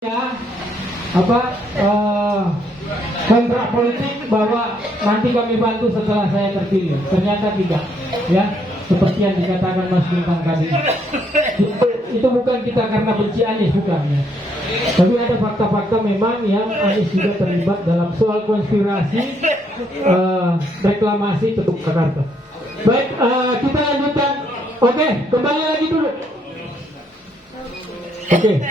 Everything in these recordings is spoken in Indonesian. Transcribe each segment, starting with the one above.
Ya, kontrak politik bahwa nanti kami bantu setelah saya terpilih. Ternyata tidak, ya, seperti yang dikatakan Mas Bintang tadi. Itu bukan kita karena benci Anies, bukan, ya. Tapi ada fakta-fakta memang yang Anies juga terlibat dalam soal konspirasi reklamasi Teluk Jakarta. Baik, kita lanjutkan. Oke, kembali lagi dulu. Oke.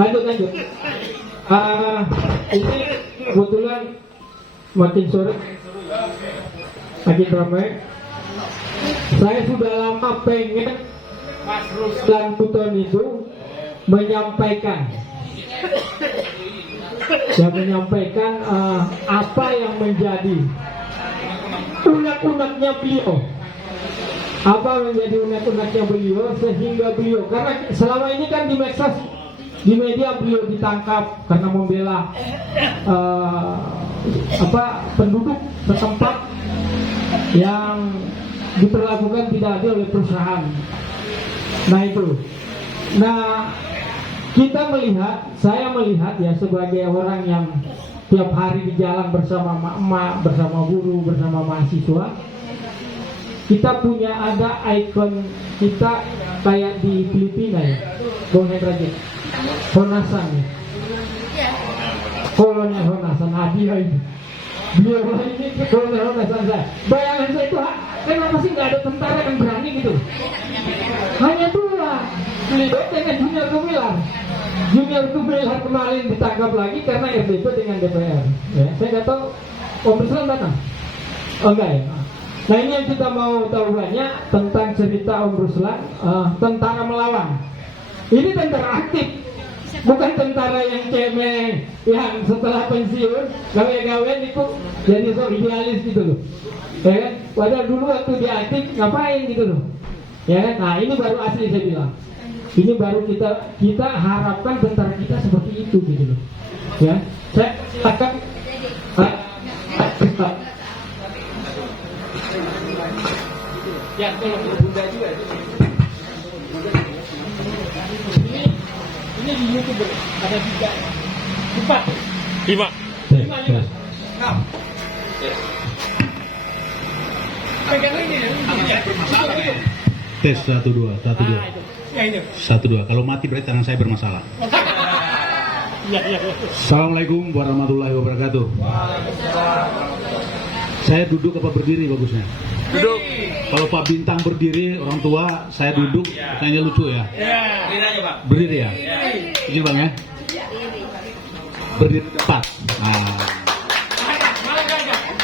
Lanjut. Ini kebetulan makin sore, makin ramai. Saya sudah lama pengen Mas Ruslan Buton itu menyampaikan apa yang menjadi unek-uneknya beliau. Apa menjadi unek-uneknya beliau sehingga beliau, karena selama ini kan di medsos, di media beliau ditangkap karena membela penduduk setempat yang diperlakukan tidak adil oleh perusahaan. Saya melihat ya, sebagai orang yang tiap hari di jalan bersama emak-emak, bersama buruh, bersama mahasiswa, kita punya ada ikon kita kayak di Filipina, ya, Bung Hendrajit, Honasan, ya. Kolonel Honasan, dia itu. Beliau ini Kolonel Honasan saya. Bayangan saya itu, kenapa sih nggak ada tentara yang berani gitu? Hanya dua, Lidot dengan Junior Gumilar. Junior Gumilar kemarin ditangkap lagi karena RDP dengan DPR. Ya, saya nggak tahu Om Ruslan mana? Oh enggak, ya. Nah, ini yang kita mau tahu banyak tentang cerita Om Ruslan, tentara melawan. Ini tentara aktif, bukan tentara yang cemeng, yang setelah pensiun gawe-gawean itu jadi sok idealis gitu loh. Ya kan? Padahal dulu waktu dia aktif ngapain gitu loh. Ya kan? Nah, ini baru asli saya bilang. Ini baru kita harapkan tentara kita seperti itu gitu loh. Ya, saya akan yang kalau berbunda juga itu. Ini di YouTube ada 5. Pegang ini ya. Tes 1 2. Kalau mati berarti tangan saya bermasalah. Assalamualaikum warahmatullahi wabarakatuh. Saya duduk apa berdiri bagusnya? Duduk. Kalau Pak Bintang berdiri, orang tua, saya duduk, kayaknya lucu ya. Berdiri ya. Ini Bang ya. Berdiri tepat.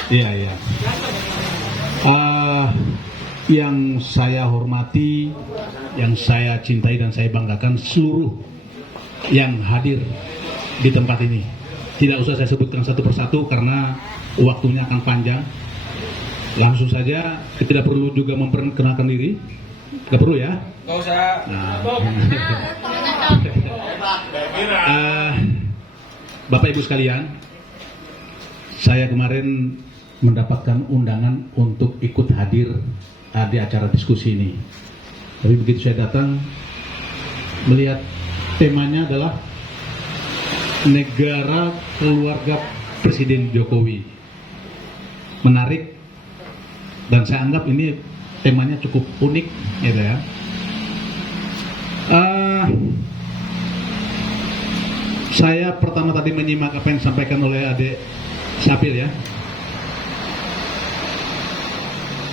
Iya. Yang saya hormati, yang saya cintai dan saya banggakan seluruh yang hadir di tempat ini. Tidak usah saya sebutkan satu persatu karena waktunya akan panjang. Langsung saja, tidak perlu juga memperkenalkan diri. Tidak perlu ya? Nggak usah. Bapak Ibu sekalian, saya kemarin mendapatkan undangan untuk ikut hadir di acara diskusi ini. Tapi begitu saya datang, melihat temanya adalah negara keluarga Presiden Jokowi. Menarik, dan saya anggap ini temanya cukup unik, gitu ya. Saya pertama tadi menyimak apa yang disampaikan oleh adik Syapil ya.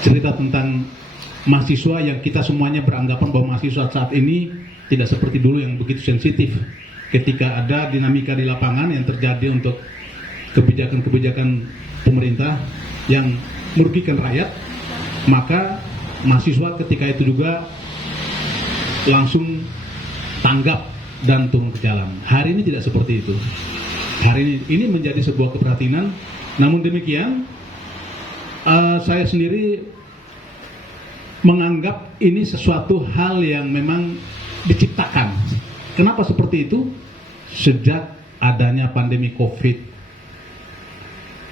Cerita tentang mahasiswa yang kita semuanya beranggapan bahwa mahasiswa saat ini tidak seperti dulu yang begitu sensitif ketika ada dinamika di lapangan yang terjadi untuk kebijakan-kebijakan pemerintah yang merugikan rakyat, maka mahasiswa ketika itu juga langsung tanggap dan turun ke jalan. Hari ini tidak seperti itu. Hari ini menjadi sebuah keprihatinan. Namun demikian, saya sendiri menganggap ini sesuatu hal yang memang diciptakan. Kenapa seperti itu? Sejak adanya pandemi COVID,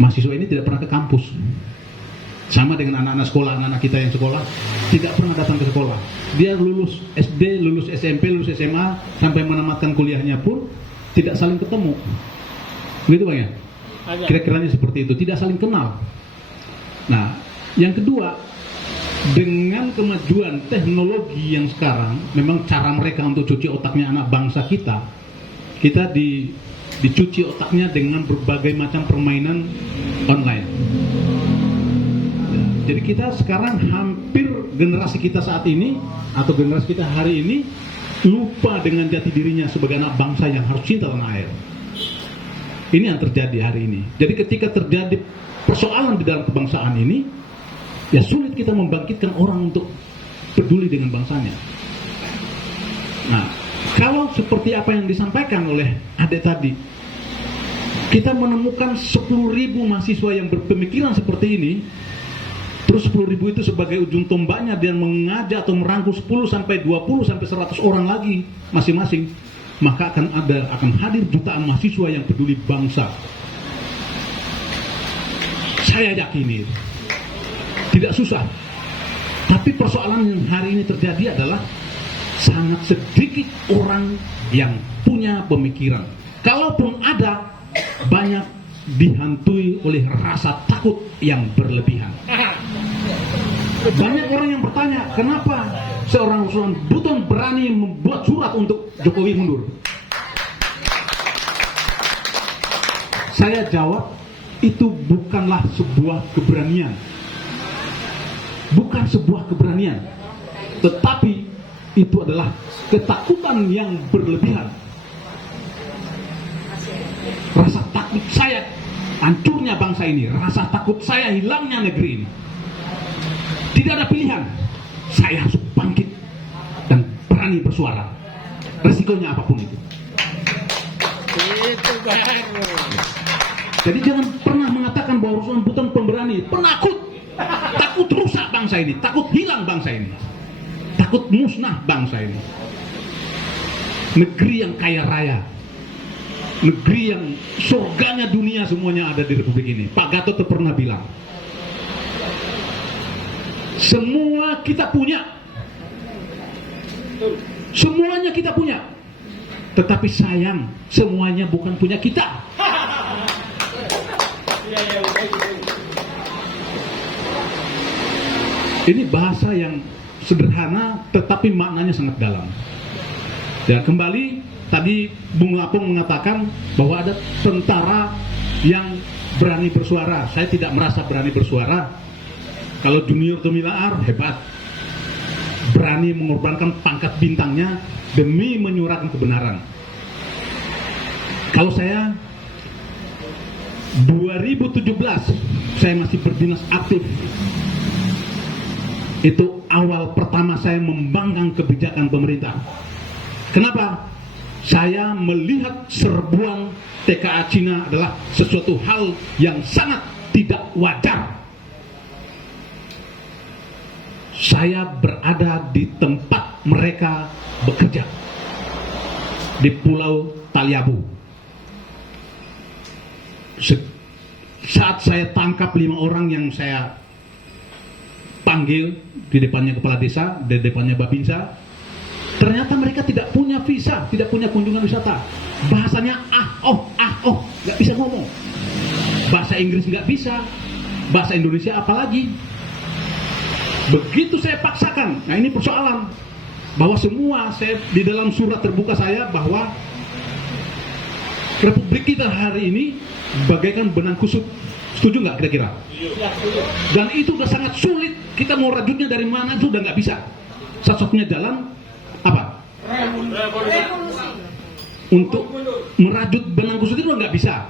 mahasiswa ini tidak pernah ke kampus. Sama dengan anak-anak sekolah, anak-anak kita yang sekolah tidak pernah datang ke sekolah. Dia lulus SD, lulus SMP, lulus SMA, sampai menamatkan kuliahnya pun tidak saling ketemu. Begitu Bang ya? Kira-kiranya seperti itu, tidak saling kenal. Nah, yang kedua, dengan kemajuan teknologi yang sekarang, memang cara mereka untuk cuci otaknya anak bangsa kita dicuci otaknya dengan berbagai macam permainan online. Jadi kita sekarang hampir generasi kita saat ini atau generasi kita hari ini lupa dengan jati dirinya sebagai anak bangsa yang harus cinta tanah air. Ini yang terjadi hari ini. Jadi ketika terjadi persoalan di dalam kebangsaan ini, ya sulit kita membangkitkan orang untuk peduli dengan bangsanya. Nah, kalau seperti apa yang disampaikan oleh Adek tadi, kita menemukan 10.000 mahasiswa yang berpemikiran seperti ini, terus 10.000 itu sebagai ujung tombaknya dan mengajak atau merangkul 10 sampai 20 sampai 100 orang lagi masing-masing, maka akan hadir jutaan mahasiswa yang peduli bangsa. Saya yakini tidak susah. Tapi persoalan yang hari ini terjadi adalah sangat sedikit orang yang punya pemikiran. Kalaupun ada, banyak dihantui oleh rasa takut yang berlebihan. Banyak orang yang bertanya, kenapa seorang Ruslan Buton berani membuat surat untuk Jokowi mundur? Saya jawab, itu bukanlah sebuah keberanian. Bukan sebuah keberanian, tetapi itu adalah ketakutan yang berlebihan. Rasa takut saya hancurnya bangsa ini, rasa takut saya hilangnya negeri ini. Tidak ada pilihan, saya harus bangkit dan berani bersuara, resikonya apapun itu. Jadi jangan pernah mengatakan bahwa Ruslan Buton pemberani, penakut. Takut rusak bangsa ini, takut hilang bangsa ini, takut musnah bangsa ini. Negeri yang kaya raya, negeri yang surganya dunia semuanya ada di Republik ini. Pak Gatot pernah bilang, semua kita punya, semuanya kita punya, tetapi sayang semuanya bukan punya kita. Ini bahasa yang sederhana tetapi maknanya sangat dalam. Ya, kembali tadi Bung Lapung mengatakan bahwa ada tentara yang berani bersuara. Saya tidak merasa berani bersuara. Kalau Junior Tumilaar hebat, berani mengorbankan pangkat bintangnya demi menyuarakan kebenaran. Kalau saya 2017 saya masih berdinas aktif. Itu awal pertama saya membangkang kebijakan pemerintah. Kenapa? Saya melihat serbuan TKA Cina adalah sesuatu hal yang sangat tidak wajar. Saya berada di tempat mereka bekerja, di Pulau Taliabu. Saat saya tangkap 5 orang yang saya panggil di depannya kepala desa, di depannya Babinsa, ternyata mereka tidak punya visa, tidak punya kunjungan wisata. Bahasanya nggak bisa ngomong. Bahasa Inggris nggak bisa, bahasa Indonesia apalagi. Begitu saya paksakan, nah ini persoalan, bahwa semua saya di dalam surat terbuka saya bahwa Republik kita hari ini bagaikan benang kusut. Setuju nggak kira-kira? Dan itu udah sangat sulit. Kita mau rajutnya dari mana itu udah nggak bisa. Satu-satunya jalan apa? Revolusi. Untuk merajut benang kusut itu udah nggak bisa.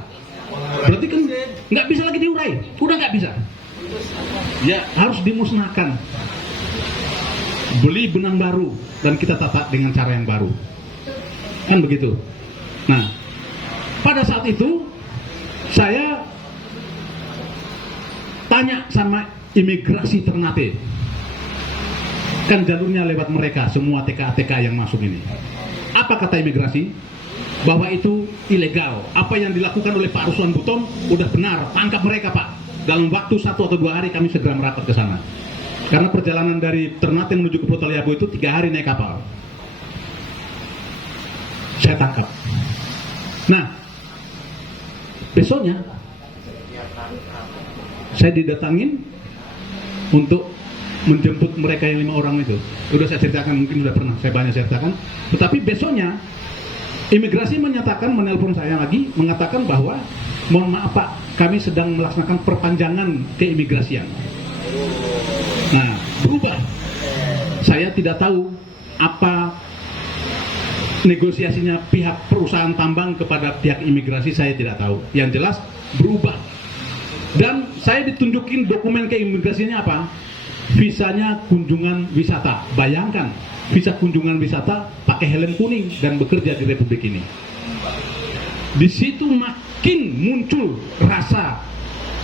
Berarti kan nggak bisa lagi diurai. Udah nggak bisa. Ya harus dimusnahkan. Beli benang baru dan kita tata dengan cara yang baru. Kan begitu. Nah, pada saat itu saya tanya sama imigrasi Ternate, kan jalurnya lewat mereka semua TKA yang masuk ini. Apa kata imigrasi? Bahwa itu ilegal. Apa yang dilakukan oleh Pak Ruslan Buton udah benar, tangkap mereka Pak. dalam waktu 1 atau 2 hari kami segera merapat ke sana. Karena perjalanan dari Ternate menuju ke Pulau Taliabu itu 3 hari naik kapal. Saya tangkap. Nah, besoknya saya didatangin untuk menjemput mereka yang 5 orang itu. Sudah saya ceritakan, mungkin sudah pernah saya banyak ceritakan. Tetapi besoknya imigrasi menelpon saya lagi, mengatakan bahwa mohon maaf Pak, kami sedang melaksanakan perpanjangan keimigrasian. Nah, berubah. Saya tidak tahu apa negosiasinya pihak perusahaan tambang kepada pihak imigrasi, saya tidak tahu. Yang jelas berubah. Dan saya ditunjukin dokumen keimigrasinya apa? Visanya kunjungan wisata. Bayangkan, visa kunjungan wisata pakai helm kuning dan bekerja di Republik ini. Di situ makin muncul rasa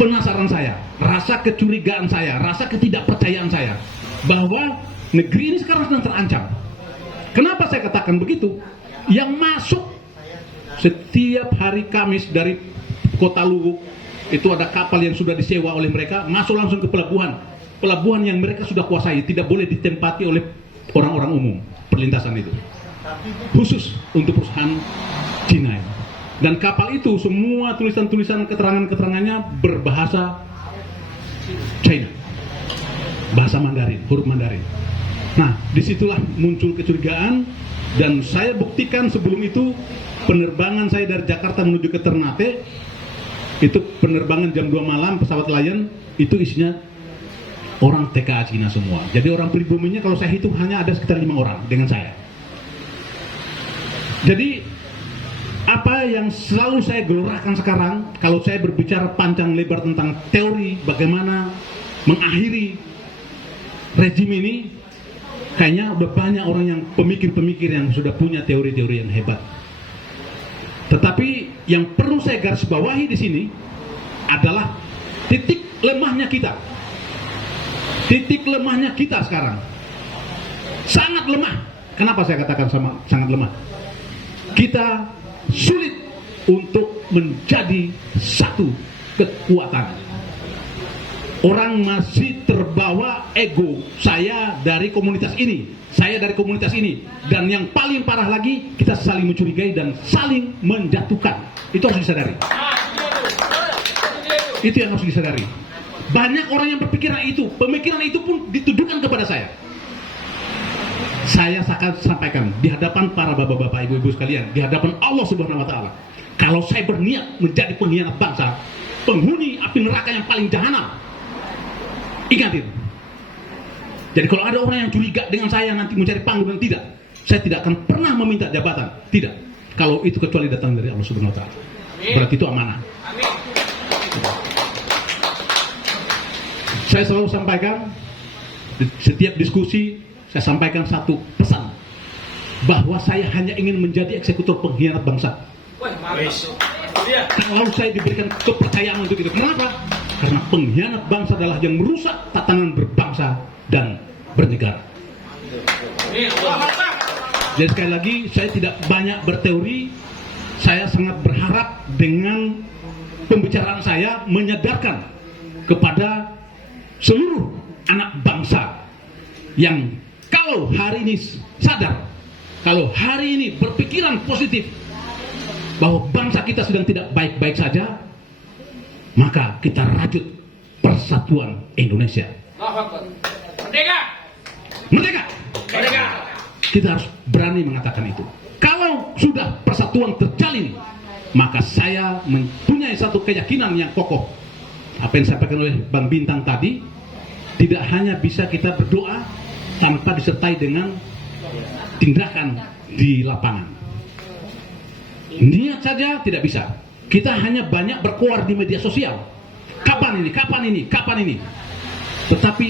penasaran saya, rasa kecurigaan saya, rasa ketidakpercayaan saya bahwa negeri ini sekarang sedang terancam. Kenapa saya katakan begitu? Yang masuk setiap hari Kamis dari kota Luwu itu ada kapal yang sudah disewa oleh mereka, masuk langsung ke pelabuhan yang mereka sudah kuasai, tidak boleh ditempati oleh orang-orang umum. Perlintasan itu khusus untuk perusahaan Cina. Dan kapal itu semua tulisan-tulisan keterangan-keterangannya berbahasa China, bahasa Mandarin, huruf Mandarin. Nah, disitulah muncul kecurigaan, dan saya buktikan sebelum itu penerbangan saya dari Jakarta menuju ke Ternate itu penerbangan jam 2 malam pesawat Lion, itu isinya orang TKA Cina semua. Jadi orang pribuminya kalau saya hitung hanya ada sekitar 5 orang dengan saya. Jadi apa yang selalu saya gelorakan sekarang, kalau saya berbicara panjang lebar tentang teori bagaimana mengakhiri rejim ini, kayaknya udah banyak orang yang pemikir-pemikir yang sudah punya teori-teori yang hebat. Tetapi yang perlu saya garis bawahi di sini adalah titik lemahnya kita. Titik lemahnya kita sekarang sangat lemah. Kenapa saya katakan sangat lemah? Kita sulit untuk menjadi satu kekuatan. Orang masih terbawa ego, saya dari komunitas ini, saya dari komunitas ini. Dan yang paling parah lagi, kita saling mencurigai dan saling menjatuhkan. Itu harus disadari. Itu yang harus disadari. Banyak orang yang berpikiran itu, pemikiran itu pun ditujukan kepada saya. Saya akan sampaikan di hadapan para bapak-bapak, ibu-ibu sekalian, di hadapan Allah Subhanahu wa Ta'ala. Kalau saya berniat menjadi pengkhianat bangsa, penghuni api neraka yang paling jahanam, ingat itu. Jadi kalau ada orang yang curiga dengan saya nanti mencari panggung dan tidak, saya tidak akan pernah meminta jabatan. Tidak. Kalau itu kecuali datang dari Allah Subhanahu wa Ta'ala. Berarti itu amanah. Saya selalu sampaikan di setiap diskusi, saya sampaikan satu pesan, bahwa saya hanya ingin menjadi eksekutor pengkhianat bangsa. Kalau saya diberikan kepercayaan untuk itu, kenapa? Karena pengkhianat bangsa adalah yang merusak tatanan berbangsa dan bernegara. Jadi sekali lagi, saya tidak banyak berteori. Saya sangat berharap dengan pembicaraan saya menyadarkan kepada seluruh anak bangsa yang kalau hari ini sadar, kalau hari ini berpikiran positif bahwa bangsa kita sedang tidak baik-baik saja, maka kita rajut persatuan Indonesia. Merdeka! Merdeka! Merdeka! Kita harus berani mengatakan itu. Kalau sudah persatuan terjalin, maka saya mempunyai satu keyakinan yang kokoh. Apa yang disampaikan oleh Bang Bintang tadi, tidak hanya bisa kita berdoa tanpa disertai dengan tindakan di lapangan. Niat saja tidak bisa. Kita hanya banyak berkoar di media sosial. Kapan ini? Kapan ini? Kapan ini? Tetapi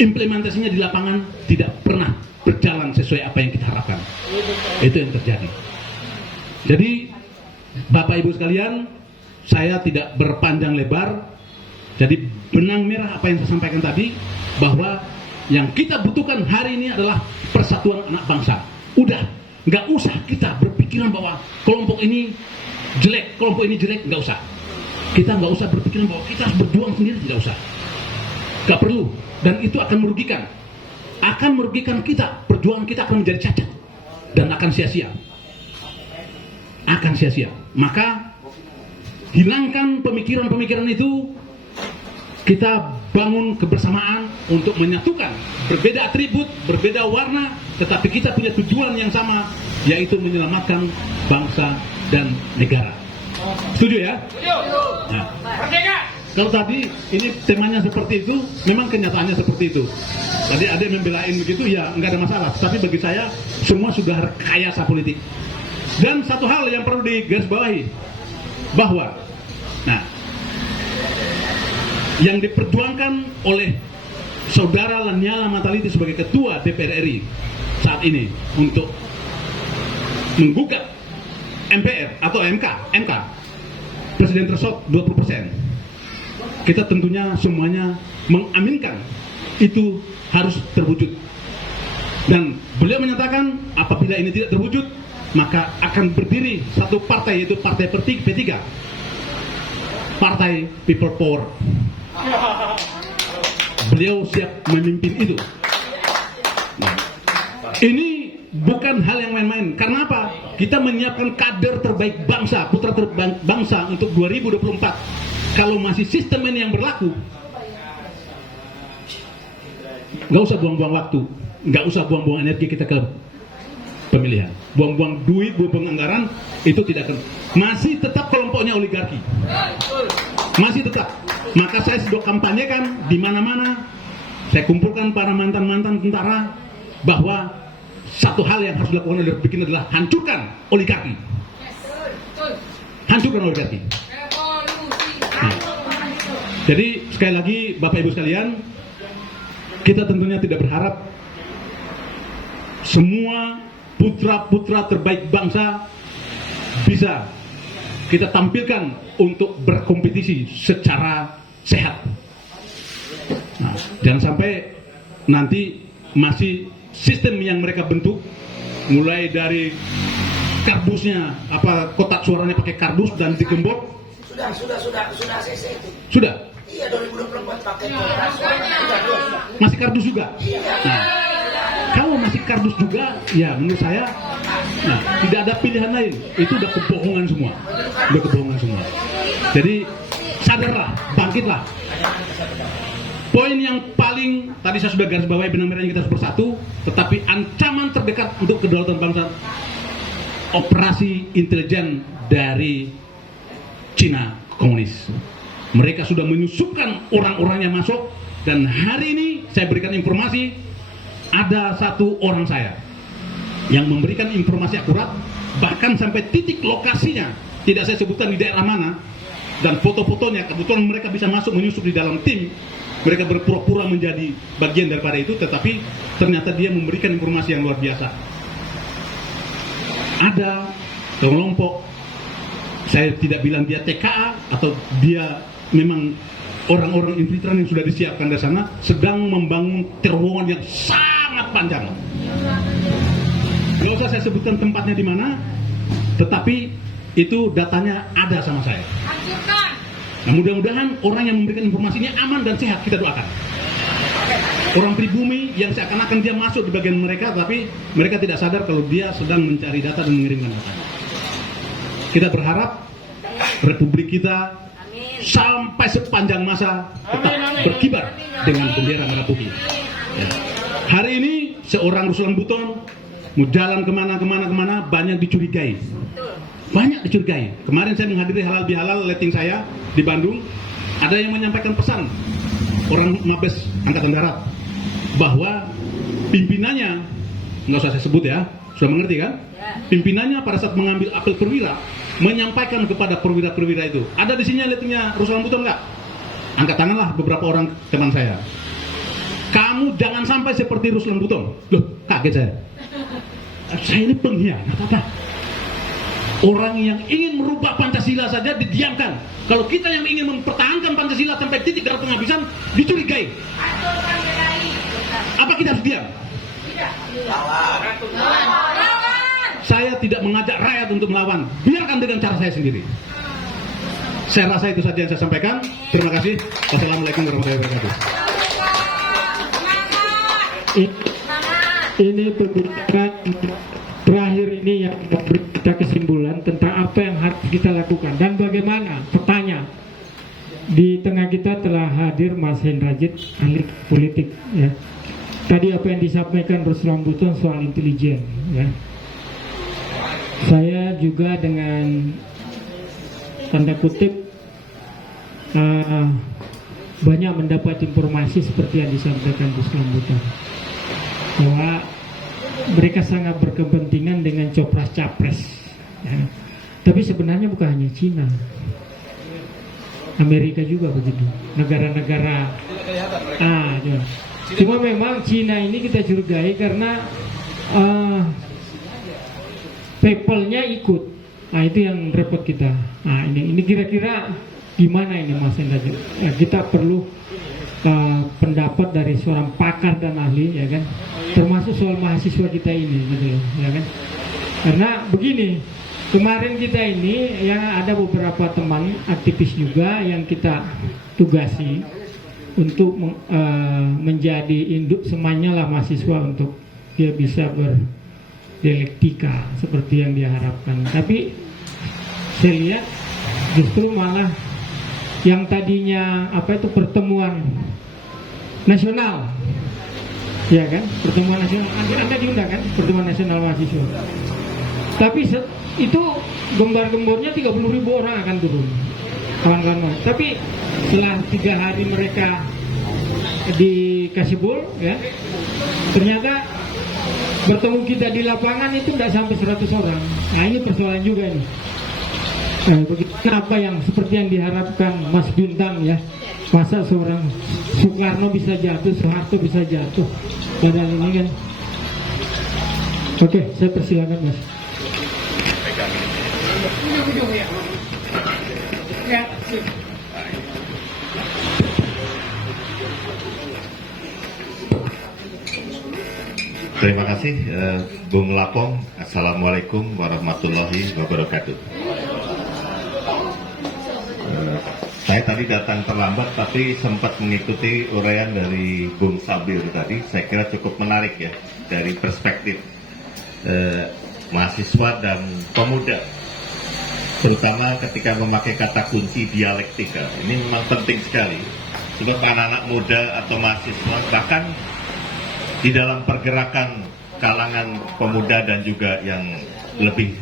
implementasinya di lapangan tidak pernah berjalan sesuai apa yang kita harapkan. Itu yang terjadi. Jadi Bapak Ibu sekalian, saya tidak berpanjang lebar. Jadi benang merah apa yang saya sampaikan tadi, bahwa yang kita butuhkan hari ini adalah persatuan anak bangsa. Udah, nggak usah kita berpikiran bahwa kelompok ini jelek, kelompok ini jelek, nggak usah. Kita nggak usah berpikiran bahwa kita harus berjuang sendiri, tidak usah. Nggak perlu, dan itu akan merugikan. Akan merugikan kita, perjuangan kita akan menjadi cacat dan akan sia-sia. Akan sia-sia. Maka hilangkan pemikiran-pemikiran itu. Kita bangun kebersamaan untuk menyatukan berbeda atribut, berbeda warna, tetapi kita punya tujuan yang sama, yaitu menyelamatkan bangsa dan negara. Setuju ya? Nah, kalau tadi ini temanya seperti itu, memang kenyataannya seperti itu. Tadi ada yang membelain begitu, ya nggak ada masalah. Tapi bagi saya, semua sudah rekayasa politik. Dan satu hal yang perlu digarisbawahi, bahwa, nah, yang diperjuangkan oleh Saudara Lanyala Mataliti sebagai Ketua DPR RI saat ini untuk menggugat MPR atau MK Presiden threshold 20%. Kita tentunya semuanya mengaminkan itu harus terwujud. Dan beliau menyatakan apabila ini tidak terwujud, maka akan berdiri satu partai, yaitu Partai P3, Partai People Power. Beliau siap memimpin itu. Nah, ini bukan hal yang main-main. Karena apa? Kita menyiapkan kader terbaik bangsa, putra terbaik bangsa untuk 2024. Kalau masih sistem ini yang berlaku, nggak usah buang-buang waktu, nggak usah buang-buang energi kita ke pemilihan, buang-buang duit, buang-buang anggaran, itu tidak akan. Masih tetap kelompoknya oligarki, masih tetap. Maka saya sudah kampanyekan di mana-mana. Saya kumpulkan para mantan-mantan tentara bahwa satu hal yang harus dilakukan oleh Republik ini adalah hancurkan oligarki. Hancurkan oligarki. Nah, jadi sekali lagi Bapak Ibu sekalian, kita tentunya tidak berharap semua putra-putra terbaik bangsa bisa kita tampilkan untuk berkompetisi secara sehat. Nah, jangan sampai nanti masih sistem yang mereka bentuk, mulai dari kardusnya, kotak suaranya pakai kardus dan digembok. Sudah CC itu. Sudah. Iya, 2024 pakai kotak suara. Masih kardus juga. Nah, kalau masih kardus juga, ya menurut saya, nah, tidak ada pilihan lain. Itu udah kebohongan semua. Udah kebohongan semua. Jadi sadarlah, bangkitlah. Poin yang paling tadi saya sudah garis bawahi, benang merahnya kita harus bersatu. Tetapi ancaman terdekat untuk kedaulatan bangsa, operasi intelijen dari Cina komunis. Mereka sudah menyusupkan orang-orangnya masuk, dan hari ini saya berikan informasi, ada satu orang saya yang memberikan informasi akurat, bahkan sampai titik lokasinya tidak saya sebutkan di daerah mana, dan foto-fotonya. Kebetulan mereka bisa masuk menyusup di dalam tim. Mereka berpura-pura menjadi bagian daripada itu, tetapi ternyata dia memberikan informasi yang luar biasa. Ada kelompok, saya tidak bilang dia TKA atau dia memang orang-orang infiltran yang sudah disiapkan dari sana, sedang membangun terowongan yang sangat panjang. Nggak usah saya sebutkan tempatnya di mana, tetapi itu datanya ada sama saya. Nah, mudah-mudahan orang yang memberikan informasi ini aman dan sehat, kita doakan. Orang pribumi yang seakan-akan dia masuk di bagian mereka, tapi mereka tidak sadar kalau dia sedang mencari data dan mengirimkan data. Kita berharap Republik kita sampai sepanjang masa tetap berkibar dengan bendera merah putih. Ya. Hari ini seorang Ruslan Buton mau jalan kemana banyak dicurigai. Banyak dicurigai. Kemarin saya menghadiri halal bihalal letting saya di Bandung. Ada yang menyampaikan pesan orang Mabes Angkatan Darat bahwa pimpinannya, nggak usah saya sebut ya, sudah mengerti kan? Pimpinannya pada saat mengambil apel perwira menyampaikan kepada perwira-perwira itu, ada di sini lettingnya Ruslan Buton nggak? Angkat tangan lah beberapa orang teman saya. Kamu jangan sampai seperti Ruslan Buton. Loh, kaget saya. Saya ini pengkhianat apa? Orang yang ingin merubah Pancasila saja didiamkan. Kalau kita yang ingin mempertahankan Pancasila sampai titik darah penghabisan, dicurigai. Apa kita harus diam? Saya tidak mengajak rakyat untuk melawan. Biarkan dengan cara saya sendiri. Saya rasa itu saja yang saya sampaikan. Terima kasih. Wassalamualaikum warahmatullahi wabarakatuh. Ini pembicaraan terakhir ini yang memberi kita kesimpulan tentang apa yang harus kita lakukan dan bagaimana. Pertanyaan, di tengah kita telah hadir Mas Hendrajit, ahli politik, ya. Tadi apa yang disampaikan berselanjutnya soal intelijen, ya. Saya juga dengan tanda kutip banyak mendapat informasi seperti yang disampaikan berselanjutnya, bahwa mereka sangat berkepentingan dengan copras-capres, ya. Tapi sebenarnya bukan hanya Cina, Amerika juga begitu, negara-negara. Cuma memang Cina ini kita curigai karena people-nya ikut. Nah, itu yang repot kita. Nah, ini kira-kira gimana ini Mas Hendra? Kita perlu pendapat dari seorang pakar dan ahli, ya kan, termasuk soal mahasiswa kita ini, gitu, ya kan. Karena begini, kemarin kita ini yang ada beberapa teman aktivis juga yang kita tugasi untuk menjadi induk semuanya lah mahasiswa untuk dia bisa berdialektika seperti yang diharapkan. Tapi saya lihat justru malah yang tadinya pertemuan nasional, ya kan, pertemuan nasional, Anda diundang kan, pertemuan nasional mahasiswa. Tapi itu gembar-gembornya 30.000 orang akan turun, kawan-kawan. Tapi setelah 3 hari mereka di Kasibul, ya, ternyata bertemu kita di lapangan itu tidak sampai 100 orang. Nah, ini persoalan juga ini. Nah, kenapa yang seperti yang diharapkan Mas Bintang, ya, masa seorang Soekarno bisa jatuh, Soeharto bisa jatuh, padahal ini kan. Oke, saya persilakan Mas. Terima kasih Bung Lapong. Assalamualaikum warahmatullahi wabarakatuh. Saya tadi datang terlambat tapi sempat mengikuti uraian dari Bung Sabir tadi. Saya kira cukup menarik ya dari perspektif mahasiswa dan pemuda, terutama ketika memakai kata kunci dialektika. Ini memang penting sekali sebab anak-anak muda atau mahasiswa, bahkan di dalam pergerakan kalangan pemuda dan juga yang lebih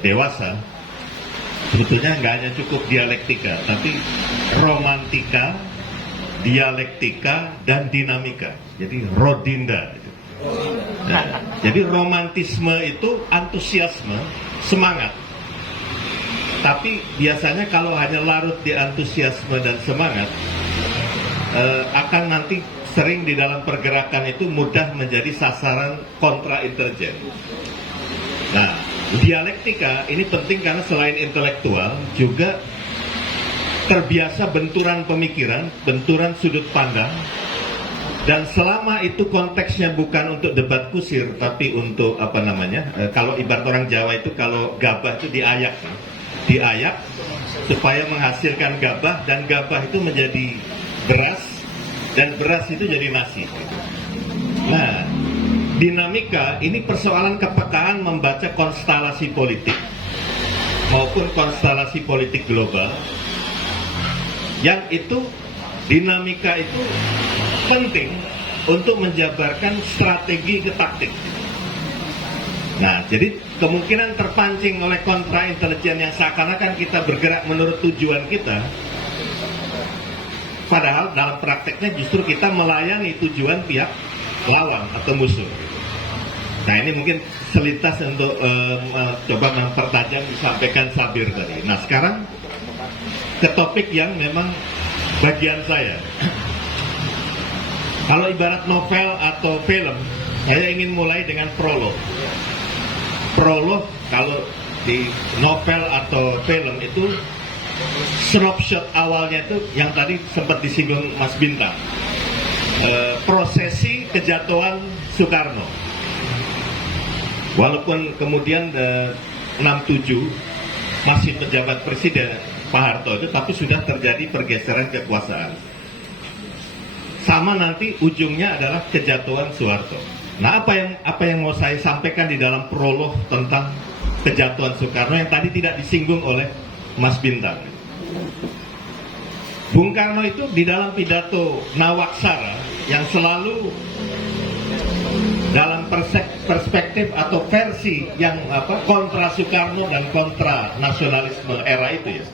dewasa, sebetulnya nggak hanya cukup dialektika, tapi romantika, dialektika, dan dinamika. Jadi rodinda. Nah, jadi romantisme itu antusiasme, semangat. Tapi biasanya kalau hanya larut di antusiasme dan semangat, akan nanti sering di dalam pergerakan itu mudah menjadi sasaran kontra intelijen. Nah, dialektika ini penting karena selain intelektual juga terbiasa benturan pemikiran, benturan sudut pandang, dan selama itu konteksnya bukan untuk debat kusir, tapi untuk kalau ibarat orang Jawa itu kalau gabah itu diayak supaya menghasilkan gabah, dan gabah itu menjadi beras, dan beras itu jadi nasi. Nah, dinamika ini persoalan kepekaan membaca konstelasi politik maupun konstelasi politik global, yang itu dinamika itu penting untuk menjabarkan strategi ke taktik. Nah, jadi kemungkinan terpancing oleh kontra intelijen yang seakan-akan kita bergerak menurut tujuan kita, padahal dalam prakteknya justru kita melayani tujuan pihak lawan atau musuh. Nah, ini mungkin selintas untuk coba mempertajam disampaikan Sabir tadi. Nah, sekarang ke topik yang memang bagian saya. Kalau ibarat novel atau film, saya ingin mulai dengan prolog. Prolog kalau di novel atau film itu snapshot awalnya itu yang tadi sempat disinggung Mas Bintang, prosesi kejatuhan Soekarno. Walaupun kemudian 67 masih menjabat presiden, Pak Harto itu, tapi sudah terjadi pergeseran kekuasaan. Sama nanti ujungnya adalah kejatuhan Soeharto. Nah, apa yang mau saya sampaikan di dalam prolog tentang kejatuhan Soekarno yang tadi tidak disinggung oleh Mas Bintang. Bung Karno itu di dalam pidato Nawaksara yang selalu dalam perspektif atau versi yang kontra Soekarno dan kontra nasionalisme era itu ya.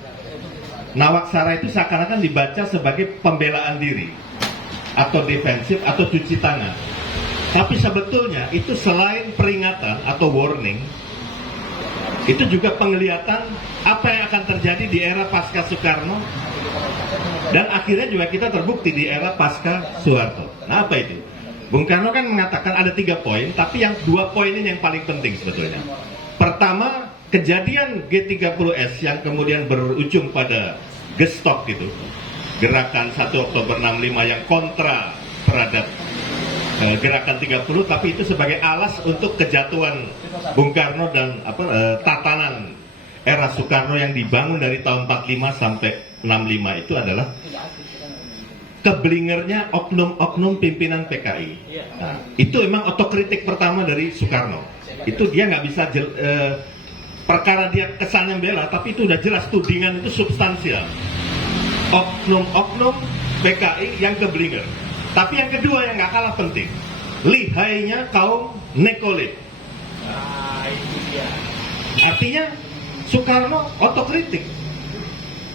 Nawaksara itu seakan-akan dibaca sebagai pembelaan diri atau defensif atau cuci tangan. Tapi sebetulnya itu selain peringatan atau warning, itu juga penglihatan apa yang akan terjadi di era pasca Soekarno, dan akhirnya juga kita terbukti di era pasca Soeharto. Nah, apa itu? Bung Karno kan mengatakan ada 3 poin, tapi yang 2 poin ini yang paling penting sebetulnya. Pertama, kejadian G30S yang kemudian berujung pada gestok gitu, gerakan 1 Oktober 65 yang kontra terhadap gerakan 30, tapi itu sebagai alas untuk kejatuhan Bung Karno dan tatanan era Soekarno yang dibangun dari tahun 45 sampai 65 itu adalah keblingernya oknum-oknum pimpinan PKI. Nah, itu memang otokritik pertama dari Soekarno. Itu dia nggak bisa perkara dia kesannya bela, tapi itu udah jelas tudingan itu substansial. Oknum-oknum PKI yang keblinger. Tapi yang kedua yang nggak kalah penting, lihainya kaum nekolit. Artinya Soekarno otokritik.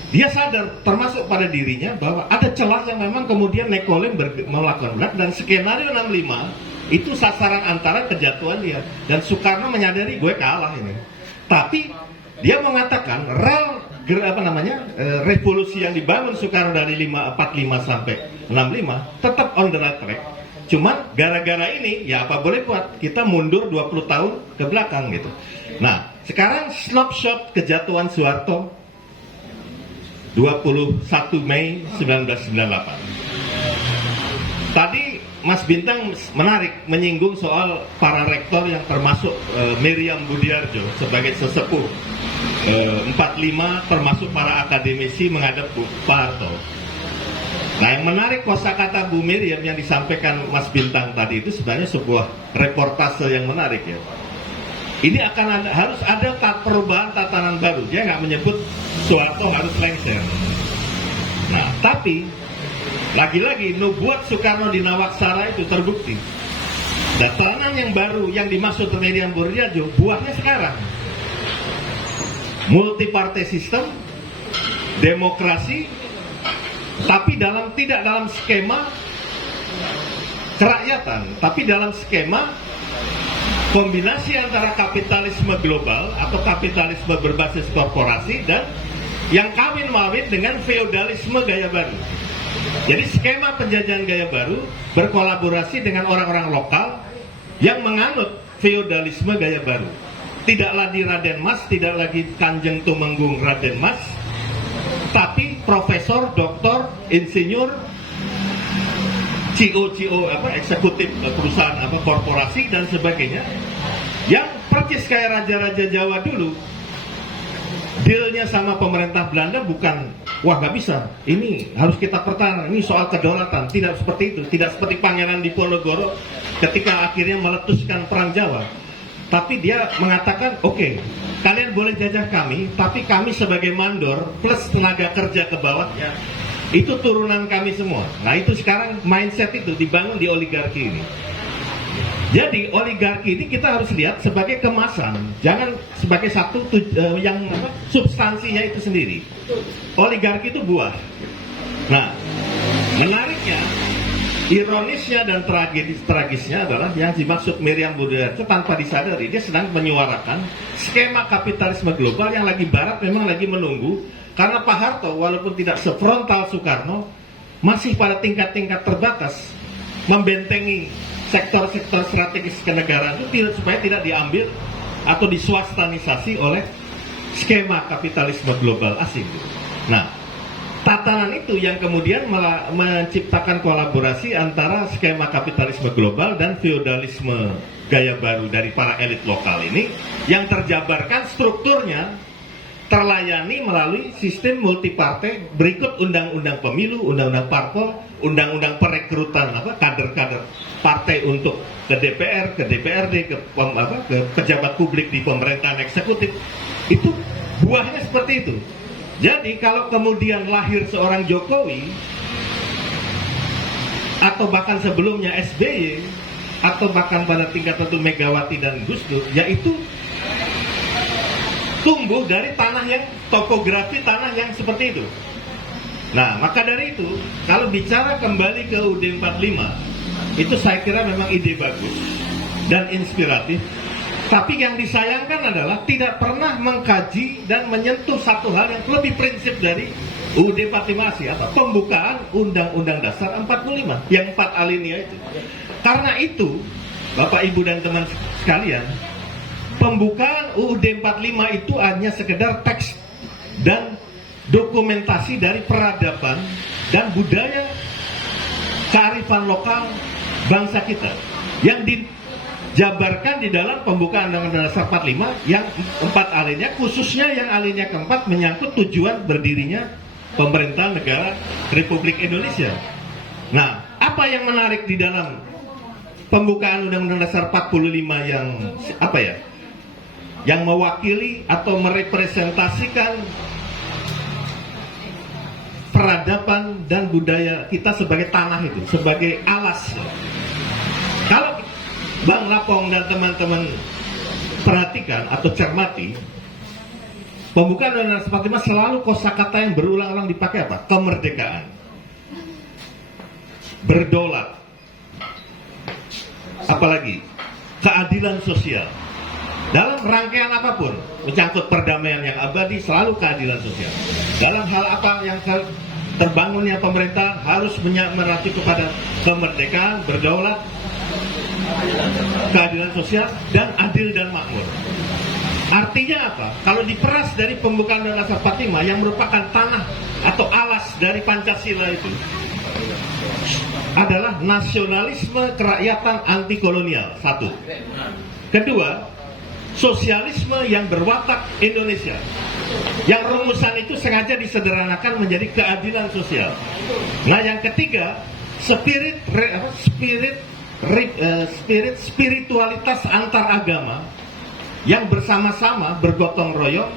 Dia sadar termasuk pada dirinya bahwa ada celah yang memang kemudian nekolim melakukan berat, dan skenario 65 itu sasaran antara kejatuhan dia. Dan Soekarno menyadari gue kalah ini. Tapi dia mengatakan revolusi yang dibangun Soekarno dari 45 sampai 65 tetap on the right track. Cuman gara-gara ini ya apa boleh buat, kita mundur 20 tahun ke belakang gitu. Nah, sekarang snapshot kejatuhan Soeharto 21 Mei 1998. Tadi Mas Bintang menarik menyinggung soal para rektor yang termasuk Miriam Budiarjo sebagai sesepuh 45, termasuk para akademisi menghadap Pak Harto. Nah, yang menarik kosakata Bu Miriam yang disampaikan Mas Bintang tadi itu sebenarnya sebuah reportase yang menarik ya. Ini harus ada perubahan tatanan baru. Dia nggak menyebut Soeharto harus lengser. Nah, tapi lagi-lagi nubuat Soekarno di Nawaksara itu terbukti. Tatanan yang baru yang dimaksud Miriam Budiarjo buahnya sekarang. Multi-partai sistem, demokrasi, tapi tidak dalam skema kerakyatan, tapi dalam skema kombinasi antara kapitalisme global atau kapitalisme berbasis korporasi dan yang kawin-mawin dengan feodalisme gaya baru. Jadi skema penjajahan gaya baru berkolaborasi dengan orang-orang lokal yang menganut feodalisme gaya baru. Tidak lagi Raden Mas, tidak lagi Kanjeng Tumenggung Raden Mas, tapi profesor, doktor, insinyur, CEO eksekutif perusahaan korporasi dan sebagainya, yang persis kayak raja-raja Jawa dulu. Dealnya sama pemerintah Belanda bukan wah nggak bisa, ini harus kita pertahankan, ini soal kedaulatan. Tidak seperti itu, tidak seperti Pangeran Diponegoro ketika akhirnya meletuskan perang Jawa. Tapi dia mengatakan oke, kalian boleh jajah kami, tapi kami sebagai mandor plus tenaga kerja ke bawahnya itu turunan kami semua. Nah, itu sekarang mindset itu dibangun di oligarki ini. Jadi oligarki ini kita harus lihat sebagai kemasan, jangan sebagai satu yang substansinya itu sendiri. Oligarki itu buah. Nah, menariknya, ironisnya dan tragisnya adalah yang dimaksud Miriam Budiarjo tanpa disadari dia sedang menyuarakan skema kapitalisme global yang lagi Barat memang lagi menunggu. Karena Pak Harto walaupun tidak sefrontal Soekarno masih pada tingkat-tingkat terbatas membentengi sektor-sektor strategis kenegaraan itu supaya tidak diambil atau diswastanisasi oleh skema kapitalisme global asing. Nah, tatanan itu yang kemudian menciptakan kolaborasi antara skema kapitalisme global dan feodalisme gaya baru dari para elit lokal ini yang terjabarkan strukturnya terlayani melalui sistem multipartai berikut undang-undang pemilu, undang-undang parpol, undang-undang perekrutan kader-kader partai untuk ke DPR, ke DPRD, ke pejabat publik di pemerintahan eksekutif. Itu buahnya seperti itu. Jadi kalau kemudian lahir seorang Jokowi atau bahkan sebelumnya SBY atau bahkan pada tingkat tertentu Megawati dan Gus Dur, yaitu tumbuh dari tanah yang topografi tanah yang seperti itu. Nah, maka dari itu kalau bicara kembali ke UUD 45, itu saya kira memang ide bagus dan inspiratif. Tapi yang disayangkan adalah tidak pernah mengkaji dan menyentuh satu hal yang lebih prinsip dari UUD 45 atau pembukaan Undang-Undang Dasar 45 yang 4 alinea itu. Karena itu, Bapak Ibu dan teman sekalian, pembukaan UUD 45 itu hanya sekedar teks dan dokumentasi dari peradaban dan budaya kearifan lokal bangsa kita yang dijabarkan di dalam pembukaan Undang-Undang Dasar 45 yang 4 alinea, khususnya yang alinea keempat menyangkut tujuan berdirinya pemerintahan negara Republik Indonesia. Nah, apa yang menarik di dalam pembukaan Undang-Undang Dasar 45 yang yang mewakili atau merepresentasikan peradaban dan budaya kita sebagai tanah itu, sebagai alas. Kalau Bang Lapong dan teman-teman perhatikan atau cermati, pembukaan Undang-Undang Dasar 45 selalu kosakata yang berulang-ulang dipakai apa? Kemerdekaan, berdaulat, apalagi keadilan sosial. Dalam rangkaian apapun, menyangkut perdamaian yang abadi, selalu keadilan sosial. Dalam hal apa yang terbangunnya pemerintah harus mengacu kepada kemerdekaan, berdaulat, keadilan sosial, dan adil dan makmur. Artinya apa? Kalau diperas dari pembukaan Undang-Undang Dasar 45 yang merupakan tanah atau alas dari Pancasila itu adalah nasionalisme kerakyatan anti kolonial, satu. Kedua, sosialisme yang berwatak Indonesia, yang rumusan itu sengaja disederhanakan menjadi keadilan sosial. Nah, yang ketiga, spiritualitas antar agama yang bersama-sama bergotong royong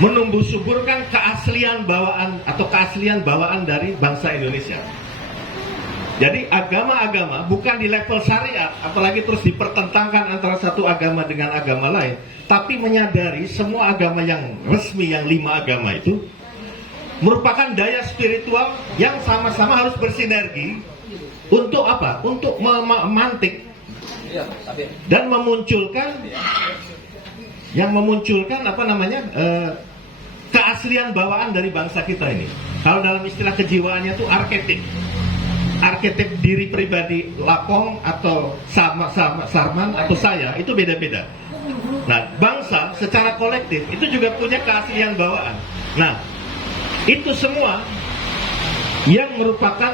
menumbuh suburkan keaslian bawaan atau keaslian bawaan dari bangsa Indonesia. Jadi agama-agama bukan di level syariat, apalagi terus dipertentangkan antara satu agama dengan agama lain, tapi menyadari semua agama yang resmi, yang 5 agama itu merupakan daya spiritual yang sama-sama harus bersinergi untuk apa? Untuk memantik dan memunculkan keaslian bawaan dari bangsa kita ini. Kalau dalam istilah kejiwaannya itu arketip diri pribadi Lapong atau Sarman atau saya itu beda-beda. Nah, bangsa secara kolektif itu juga punya keaslian bawaan. Nah, itu semua yang merupakan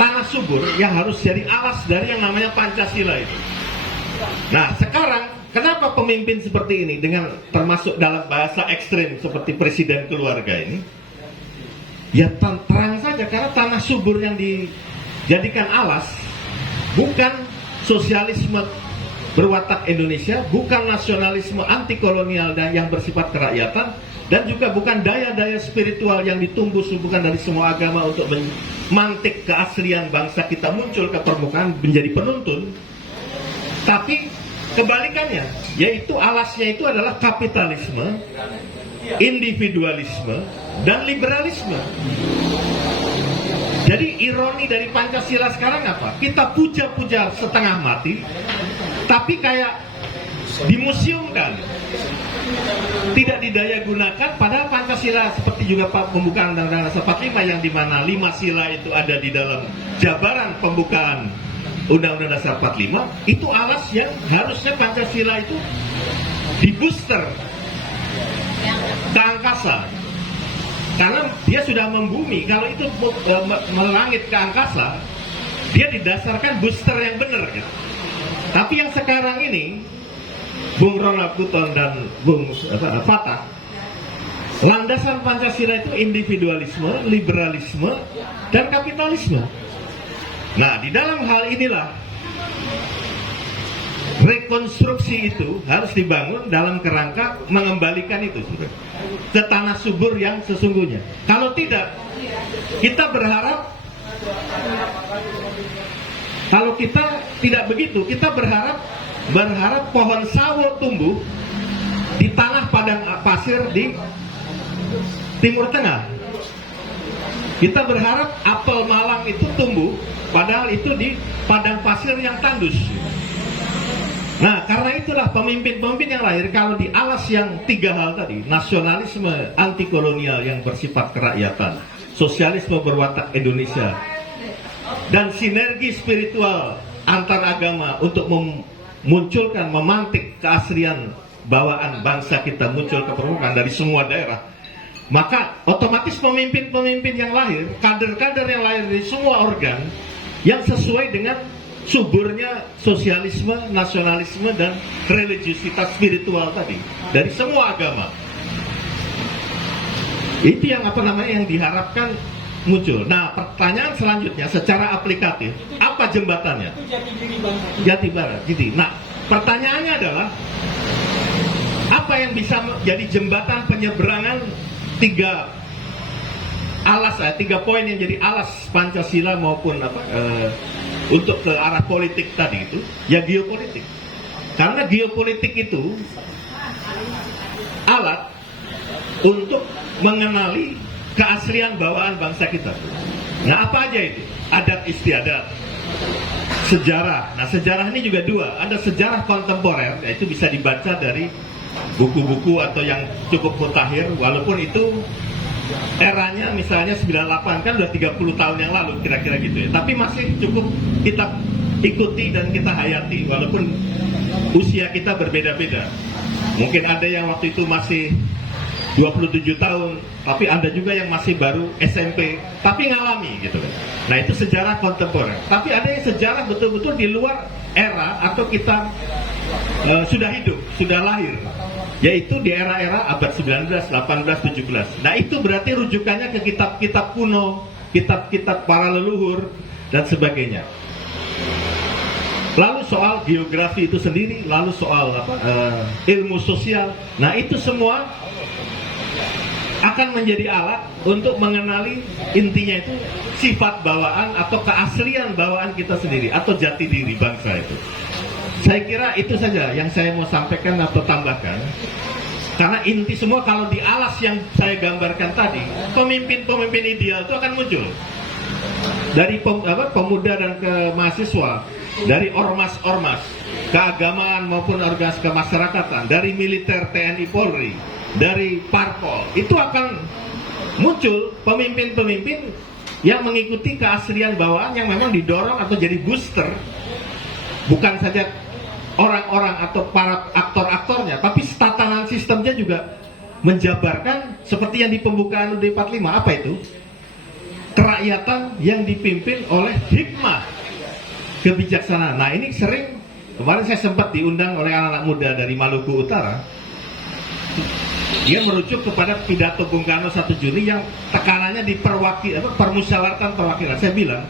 tanah subur yang harus jadi alas dari yang namanya Pancasila itu. Nah, sekarang kenapa pemimpin seperti ini dengan termasuk dalam bahasa ekstrim seperti presiden keluarga ini? Ya terang saja, karena tanah subur yang dijadikan alas bukan sosialisme berwatak Indonesia, bukan nasionalisme anti kolonial dan yang bersifat kerakyatan, dan juga bukan daya-daya spiritual yang ditumbuh suburkan dari semua agama untuk memantik keaslian bangsa kita muncul ke permukaan menjadi penuntun. Tapi kebalikannya, yaitu alasnya itu adalah kapitalisme, individualisme, dan liberalisme. Jadi ironi dari Pancasila sekarang apa? Kita puja-puja setengah mati, tapi kayak dimuseumkan, tidak didaya gunakan. Padahal Pancasila seperti juga pembukaan Undang-Undang Dasar 45 yang dimana 5 sila itu ada di dalam jabaran pembukaan Undang-Undang Dasar 45, itu alas yang harusnya Pancasila itu dibooster ke angkasa, karena dia sudah membumi. Kalau itu melangit ke angkasa, dia didasarkan booster yang benar gitu. Tapi yang sekarang ini Bung Ronald Kuton dan Bung Fatah, landasan Pancasila itu individualisme, liberalisme, dan kapitalisme. Nah, di dalam hal inilah rekonstruksi itu harus dibangun dalam kerangka mengembalikan itu ke tanah subur yang sesungguhnya. Kalau tidak, kita berharap, kalau kita tidak begitu, kita berharap pohon sawo tumbuh di tanah padang pasir di Timur Tengah. Kita berharap apel Malang itu tumbuh, padahal itu di padang pasir yang tandus. Nah, karena itulah pemimpin-pemimpin yang lahir kalau di alas yang tiga hal tadi, nasionalisme anti kolonial yang bersifat kerakyatan, sosialisme berwatak Indonesia, dan sinergi spiritual antar agama untuk memunculkan, memantik keaslian bawaan bangsa kita muncul ke permukaan dari semua daerah, maka otomatis pemimpin-pemimpin yang lahir, kader-kader yang lahir dari semua organ yang sesuai dengan suburnya sosialisme, nasionalisme, dan religiusitas spiritual tadi dari semua agama. Itu yang yang diharapkan muncul. Nah, pertanyaan selanjutnya secara aplikatif, apa jembatannya? Jati Barat. Jadi, nah, pertanyaannya adalah apa yang bisa jadi jembatan penyeberangan tiga poin yang jadi alas Pancasila maupun untuk ke arah politik tadi itu, ya geopolitik. Karena geopolitik itu alat untuk mengenali keaslian bawaan bangsa kita. Nah, apa aja itu? Adat istiadat, sejarah. Nah, sejarah ini juga dua. Ada sejarah kontemporer, yaitu bisa dibaca dari buku-buku atau yang cukup mutakhir, walaupun itu eranya misalnya 98 kan udah 30 tahun yang lalu kira-kira gitu ya. Tapi masih cukup kita ikuti dan kita hayati walaupun usia kita berbeda-beda. Mungkin ada yang waktu itu masih 27 tahun, tapi ada juga yang masih baru SMP tapi ngalami gitu kan. Nah, itu sejarah kontemporer. Tapi ada yang sejarah betul-betul di luar era atau kita sudah hidup, sudah lahir, yaitu di era-era abad 19, 18, 17. Nah, itu berarti rujukannya ke kitab-kitab kuno, kitab-kitab para leluhur, dan sebagainya. Lalu soal geografi itu sendiri, lalu soal ilmu sosial. Nah, itu semua akan menjadi alat untuk mengenali intinya itu sifat bawaan atau keaslian bawaan kita sendiri, atau jati diri bangsa itu. Saya kira itu saja yang saya mau sampaikan atau tambahkan. Karena inti semua kalau di alas yang saya gambarkan tadi, pemimpin-pemimpin ideal itu akan muncul dari pemuda dan ke mahasiswa, dari ormas-ormas keagamaan maupun organisasi kemasyarakatan, dari militer TNI Polri, dari parpol. Itu akan muncul pemimpin-pemimpin yang mengikuti keaslian bawaan yang memang didorong atau jadi booster, bukan saja orang-orang atau para aktor-aktornya, tapi tatanan sistemnya juga menjabarkan seperti yang di pembukaan UUD 45. Apa itu? Kerakyatan yang dipimpin oleh hikmah kebijaksanaan. Nah, ini sering, kemarin saya sempat diundang oleh anak-anak muda dari Maluku Utara. Dia merujuk kepada pidato Bung Karno 1 Juni yang tekanannya di permusyawaratan perwakilan. Saya bilang,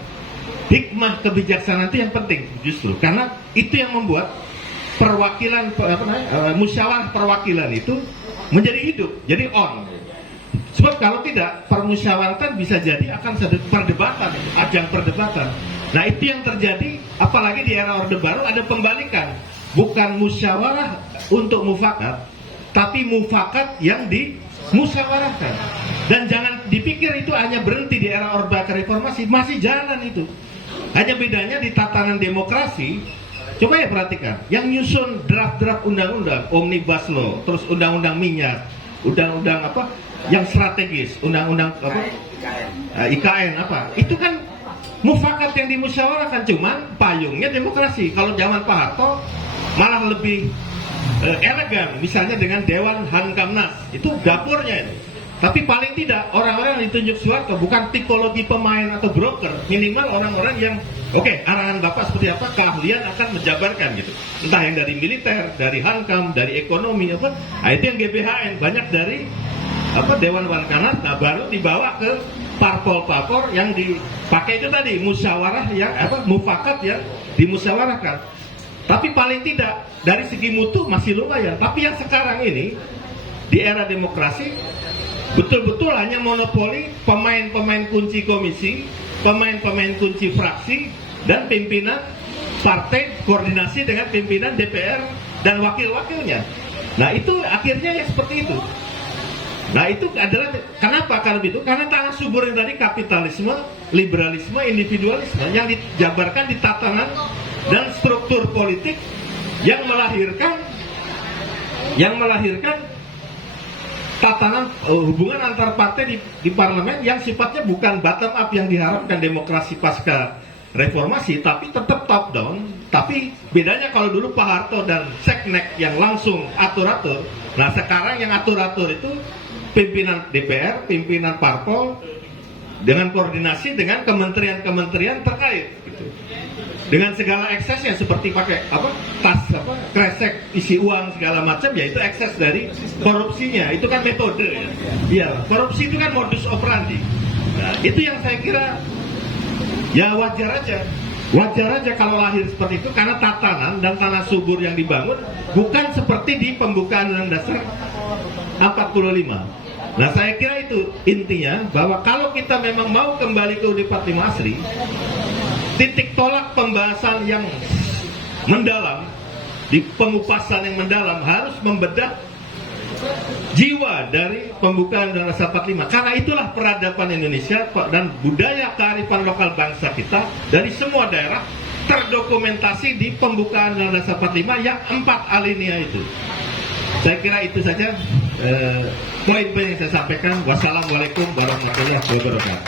hikmah kebijaksanaan itu yang penting justru, karena itu yang membuat perwakilan musyawarah perwakilan itu menjadi hidup, jadi on. Sebab kalau tidak, permusyawaratan bisa jadi akan perdebatan, ajang perdebatan. Nah, itu yang terjadi, apalagi di era Orde Baru ada pembalikan, bukan musyawarah untuk mufakat, tapi mufakat yang dimusyawarahkan. Dan jangan dipikir itu hanya berhenti di era Orde Baru reformasi, masih jalan itu. Hanya bedanya di tatanan demokrasi. Coba ya perhatikan, yang nyusun draft-draft undang-undang, omnibus law, terus undang-undang minyak, undang-undang yang strategis, undang-undang IKN itu kan mufakat yang dimusyawarahkan, cuman payungnya demokrasi. Kalau zaman Pak Harto malah lebih elegan, misalnya dengan Dewan Hamkamnas, itu dapurnya itu. Tapi paling tidak orang-orang yang ditunjuk Soeharto bukan tipologi pemain atau broker, minimal orang-orang yang Oke, arahan Bapak seperti apa? Keahlian akan menjabarkan gitu. Entah yang dari militer, dari Hankam, dari ekonomi apa. Nah, itu yang GBHN, banyak dari Dewan Wakanat, nah baru dibawa ke parpol-parpol yang dipakai itu tadi musyawarah yang mufakat ya, dimusyawarahkan. Tapi paling tidak dari segi mutu masih lumayan. Tapi yang sekarang ini di era demokrasi betul-betul hanya monopoli pemain-pemain kunci komisi, pemain-pemain kunci fraksi, dan pimpinan partai koordinasi dengan pimpinan DPR dan wakil-wakilnya. Nah itu akhirnya ya seperti itu. Nah itu adalah kenapa? Karena tanah subur yang tadi kapitalisme, liberalisme, individualisme yang dijabarkan di tatanan dan struktur politik yang melahirkan tatanan hubungan antar partai di parlemen yang sifatnya bukan bottom up yang diharapkan demokrasi pasca reformasi, tapi tetap top down. Tapi bedanya kalau dulu Pak Harto dan Seknek yang langsung atur-atur, nah sekarang yang atur-atur itu pimpinan DPR, pimpinan parpol dengan koordinasi dengan kementerian-kementerian terkait gitu. Dengan segala eksesnya seperti pakai tas kresek isi uang segala macam, ya itu ekses dari korupsinya. Itu kan metode ya. Ya, korupsi itu kan modus operandi. Nah, itu yang saya kira ya wajar aja kalau lahir seperti itu, karena tatanan dan tanah subur yang dibangun bukan seperti di pembukaan Undang-Undang Dasar 45. Nah saya kira itu intinya, bahwa kalau kita memang mau kembali ke UUD 45 asli, titik tolak pembahasan yang mendalam, di pengupasan yang mendalam, harus membedah jiwa dari pembukaan Undang-Undang Dasar 45. Karena itulah peradaban Indonesia dan budaya kearifan lokal bangsa kita dari semua daerah terdokumentasi di pembukaan Undang-Undang Dasar 45 yang 4 alinea itu. Saya kira itu saja poin-poin yang saya sampaikan. Wassalamualaikum warahmatullahi wabarakatuh.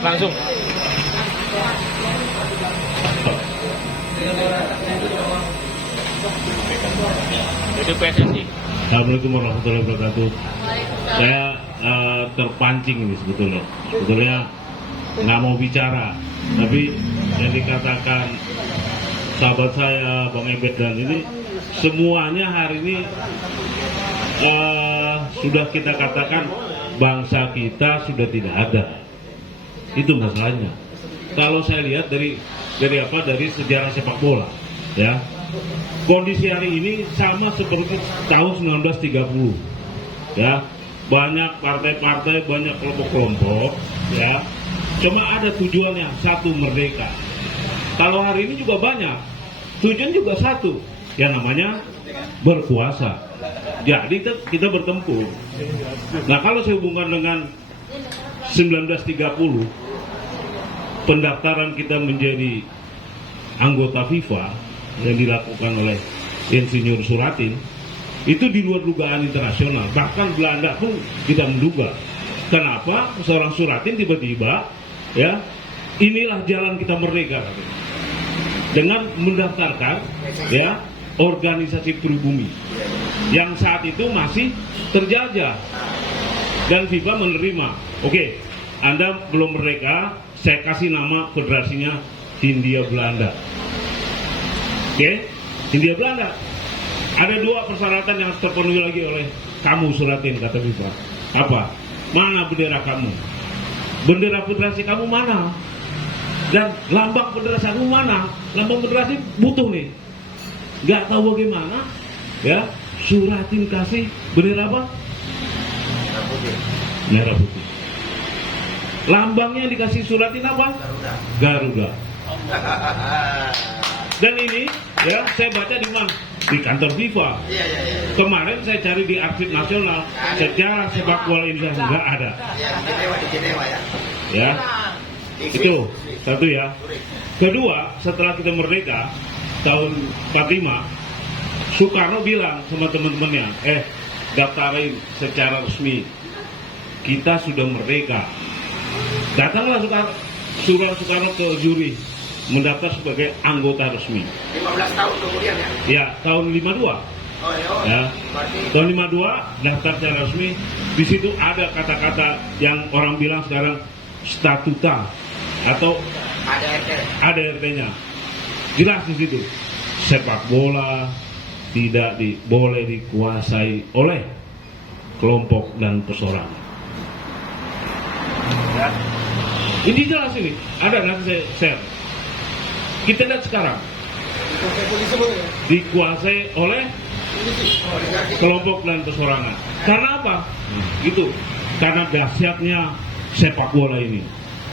Langsung. Jadi PSSI. Assalamualaikum warahmatullahi wabarakatuh. Saya terpancing ini sebetulnya nggak mau bicara, tapi yang dikatakan sahabat saya Bang Ebet dan ini semuanya hari ini sudah kita katakan bangsa kita sudah tidak ada. Itu masalahnya. Kalau saya lihat dari sejarah sepak bola, ya, kondisi hari ini sama seperti tahun 1930, ya, banyak partai-partai, banyak kelompok-kelompok, ya, cuma ada tujuan yang satu, merdeka. Kalau hari ini juga banyak, tujuan juga satu, yang namanya berkuasa. Jadi kita bertempur. Nah kalau saya hubungkan dengan 1930, pendaftaran kita menjadi anggota FIFA yang dilakukan oleh Insinyur Suratin, itu di luar dugaan internasional. Bahkan Belanda pun tidak menduga. Kenapa seorang Suratin tiba-tiba, ya, inilah jalan kita merdeka, dengan mendaftarkan, ya, organisasi pribumi yang saat itu masih terjajah, dan FIFA menerima. Oke, Anda belum merdeka, saya kasih nama federasinya Hindia Belanda. Oke, Hindia Belanda. Ada 2 persyaratan yang harus terpenuhi lagi oleh kamu, Suratin, kata FIFA. Apa? Mana bendera kamu? Bendera federasi kamu mana? Dan lambang federasi kamu mana? Lambang federasi butuh nih. Gak tahu bagaimana, ya, Suratin kasih bendera apa? Merah putih. Lambangnya dikasih Suratin apa? Garuda. Dan ini, ya, saya baca di mana? Di kantor FIFA. Kemarin saya cari di arsip nasional, sejarah sepak bola Indonesia nggak ada. Ya, itu satu ya. Kedua, setelah kita merdeka tahun 45, Soekarno bilang sama teman-temannya, daftarin secara resmi, kita sudah merdeka. Datanglah Soekarno ke juri, mendaftar sebagai anggota resmi. 15 tahun kemudian ya? Ya, tahun 52. Ya. Tahun 52 daftar secara resmi, di situ ada kata-kata yang orang bilang sekarang statuta atau ADRT-nya. Jelas di situ. Sepak bola tidak boleh dikuasai oleh kelompok dan perseorangan. Ya. Ini jelas ini. Ada nanti saya share. Kita lihat sekarang. Dikuasai oleh kelompok dan perseorangan. Karena apa? Gitu. Karena dahsyatnya sepak bola ini.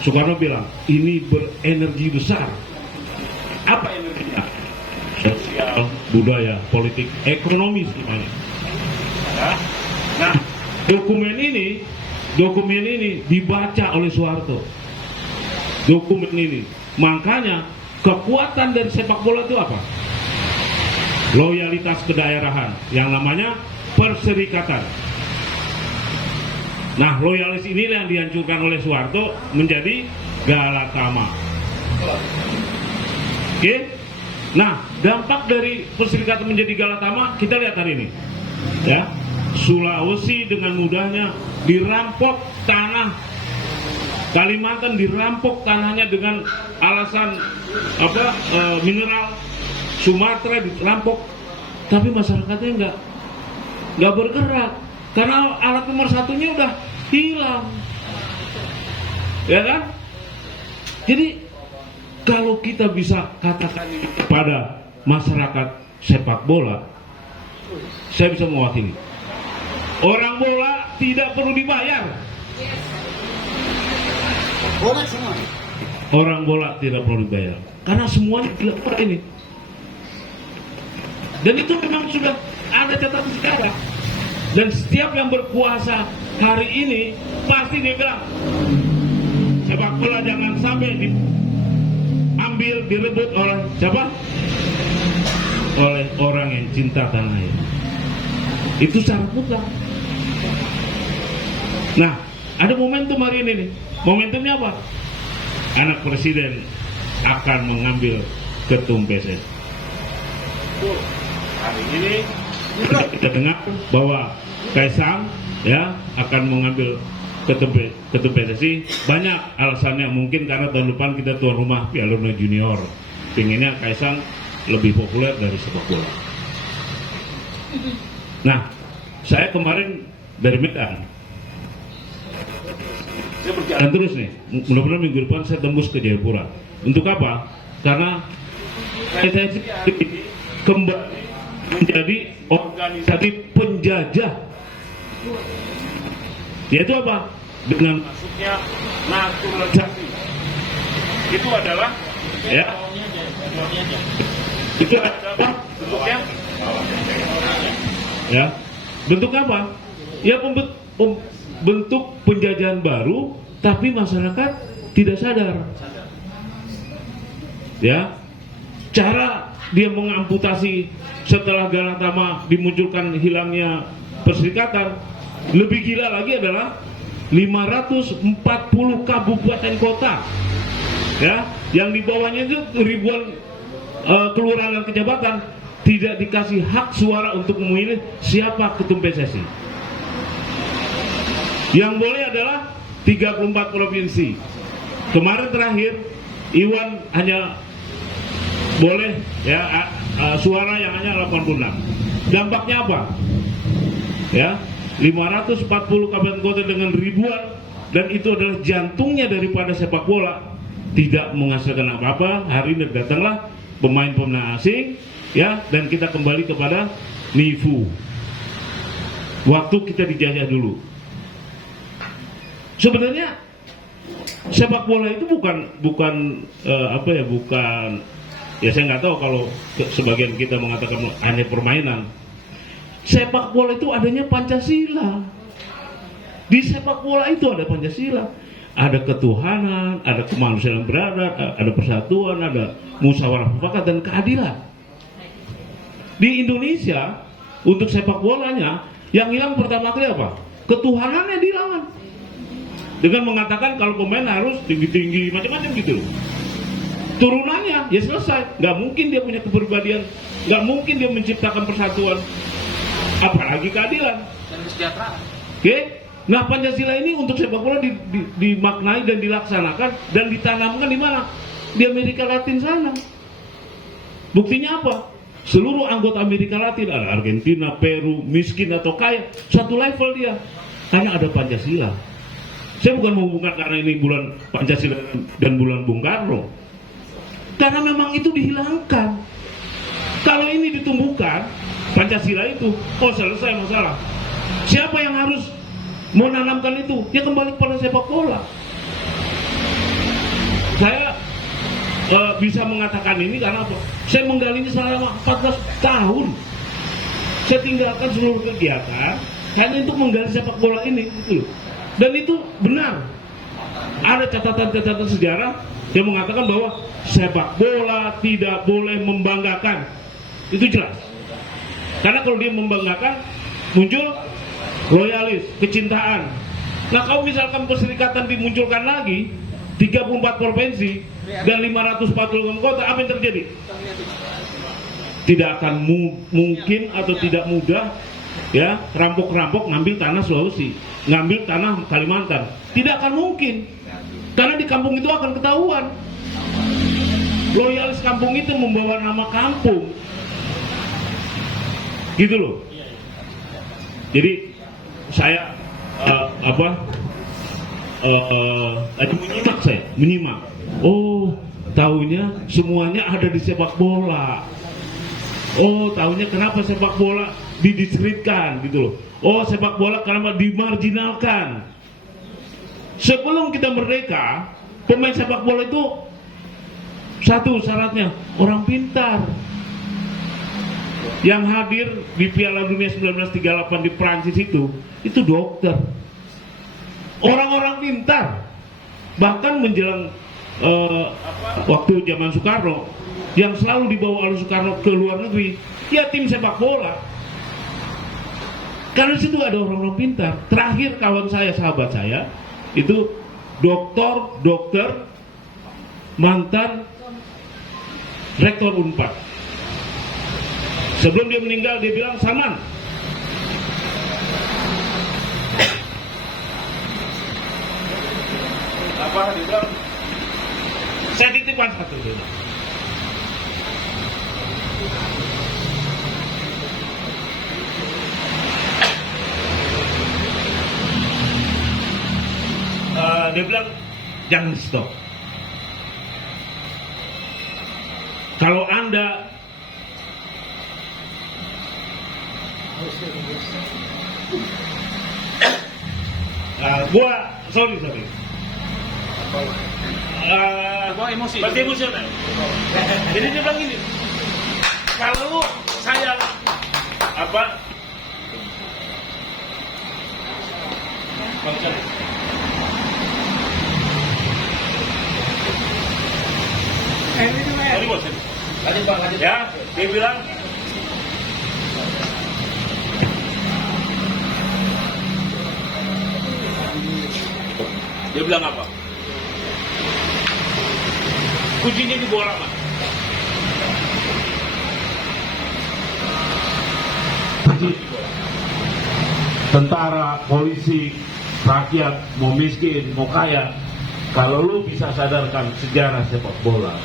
Soekarno bilang, ini berenergi besar. Apa energinya? Sosial, budaya, politik, ekonomi semuanya. Nah, dokumen ini dibaca oleh Soeharto. Dokumen ini, makanya kekuatan dari sepak bola itu apa? Loyalitas kedaerahan, yang namanya perserikatan. Nah, loyalis inilah yang dihancurkan oleh Soeharto menjadi Galatama. Oke? Nah, dampak dari perserikatan menjadi Galatama kita lihat hari ini. Ya, Sulawesi dengan mudahnya dirampok tanah. Kalimantan dirampok tanahnya dengan alasan mineral. Sumatera dirampok, tapi masyarakatnya nggak bergerak karena alat nomor satunya udah hilang, ya kan? Jadi kalau kita bisa katakan ini kepada masyarakat sepak bola, saya bisa mewakili. Orang bola tidak perlu dibayar. Orang bola tidak perlu dibayar karena semuanya dilakukan ini. Dan itu memang sudah ada catatan sejarah. Dan setiap yang berkuasa hari ini pasti dia bilang sepak bola jangan sampai diambil, direbut oleh siapa? Oleh orang yang cinta tanah air. Itu syarat mutlak. Nah, ada momentum hari ini nih. Momentumnya apa? Anak presiden akan mengambil ketum PSSI. Hari ini kita dengar bahwa Kaisang ya akan mengambil ketum PSSI. Banyak alasannya, mungkin karena tahun depan kita tuan rumah Piala Dunia Junior. Pengennya Kaisang lebih populer dari sepak bola. Nah, saya kemarin dari Medan. Saya berjalan terus nih. Mudah-mudahan minggu depan saya tembus ke Jayapura. Untuk apa? Karena saya kembali menjadi organisasi penjajah. Yaitu apa? Dengan masuknya naturalisasi. Itu adalah ya. Itu apa? Bentuknya? Ya. Bentuk apa? Ya bentuk penjajahan baru, tapi masyarakat tidak sadar. Ya. Cara dia mengamputasi setelah Galatama dimunculkan hilangnya perserikatan, lebih gila lagi adalah 540 kabupaten kota, ya, yang di bawahnya itu ribuan kelurahan dan kecamatan tidak dikasih hak suara untuk memilih siapa ketum PSSI. Yang boleh adalah 34 provinsi. Kemarin terakhir Iwan hanya boleh ya suara yang hanya 86. Dampaknya apa? Ya, 540 kabupaten kota dengan ribuan, dan itu adalah jantungnya daripada sepak bola, tidak menghasilkan apa-apa. Hari ini datanglah pemain-pemain asing, ya, dan kita kembali kepada nifu. Waktu kita dijajah dulu. Sebenarnya sepak bola itu bukan ya saya nggak tahu kalau sebagian kita mengatakan hanya permainan. Sepak bola itu adanya Pancasila. Di sepak bola itu ada Pancasila, ada ketuhanan, ada kemanusiaan yang beradab, ada persatuan, ada musyawarah mufakat dan keadilan. Di Indonesia untuk sepak bolanya yang hilang pertama kali apa? Ketuhanannya dilawan dengan mengatakan kalau pemain harus tinggi-tinggi macam-macam gitu. Turunannya ya selesai, nggak mungkin dia punya kepribadian, nggak mungkin dia menciptakan persatuan. apalagi keadilan. Dan kesejahteraan. Oke, nah Pancasila ini untuk sepak bola dimaknai dan dilaksanakan dan ditanamkan di mana? Di Amerika Latin sana. Buktinya apa? Seluruh anggota Amerika Latin, ada Argentina, Peru, miskin atau kaya, satu level dia. Hanya ada Pancasila. Saya bukan menghubungkan karena ini bulan Pancasila dan bulan Bung Karno. Karena memang itu dihilangkan. Kalau ini ditumbuhkan, Pancasila itu, oh selesai masalah. Siapa yang harus menanamkan itu? Ya kembali pada sepak bola. Saya bisa mengatakan ini karena apa? Saya menggalinya selama 14 tahun. Saya tinggalkan seluruh kegiatan hanya untuk menggali sepak bola ini, gitu. Dan itu benar. Ada catatan-catatan sejarah yang mengatakan bahwa sepak bola tidak boleh membanggakan. Itu jelas. Karena kalau dia membanggakan, muncul loyalis, kecintaan. Nah kalau misalkan perserikatan dimunculkan lagi, 34 provinsi dan 540 kota, apa yang terjadi? Tidak akan mungkin atau tidak mudah ya rampok-rampok ngambil tanah Sulawesi, ngambil tanah Kalimantan. Tidak akan mungkin. Karena di kampung itu akan ketahuan. Loyalis kampung itu membawa nama kampung. Gitu loh. Jadi saya menyimak. Oh, tahunya semuanya ada di sepak bola. Oh, tahunya kenapa sepak bola didiskreditkan gitu loh. Oh, sepak bola kenapa dimarginalkan. Sebelum kita merdeka, pemain sepak bola itu satu syaratnya orang pintar. Yang hadir di Piala Dunia 1938 di Prancis itu dokter. Orang-orang pintar. Bahkan menjelang waktu zaman Soekarno, yang selalu dibawa oleh Soekarno ke luar negeri, ya tim sepak bola. Karena di situ ada orang-orang pintar. Terakhir kawan saya, sahabat saya, itu dokter mantan rektor Unpad. Sebelum dia meninggal dia bilang, Salman, apa dia bilang, saya titipkan satu dia. Dia bilang jangan stop. Kalau Anda sorry. Emosi. Berarti emosional. Jadi dia bilang gini, kalau saya Lanjut. ya, dia bilang apa? Kuncinya di bola, Mas. Tentara, polisi, rakyat, mau miskin, mau kaya, kalau lu bisa sadarkan sejarah sepak bola,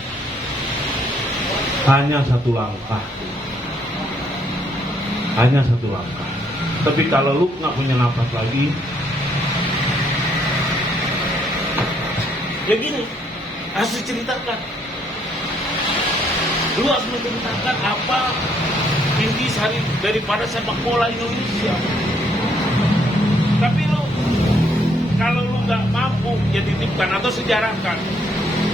hanya satu langkah. Tapi kalau lu nggak punya nafas lagi, ya gini, harus diceritakan. Lu harus menceritakan apa inti sari daripada sepak bola Indonesia. Tapi lu, kalau lu nggak mampu, ya titipkan atau sejarahkan.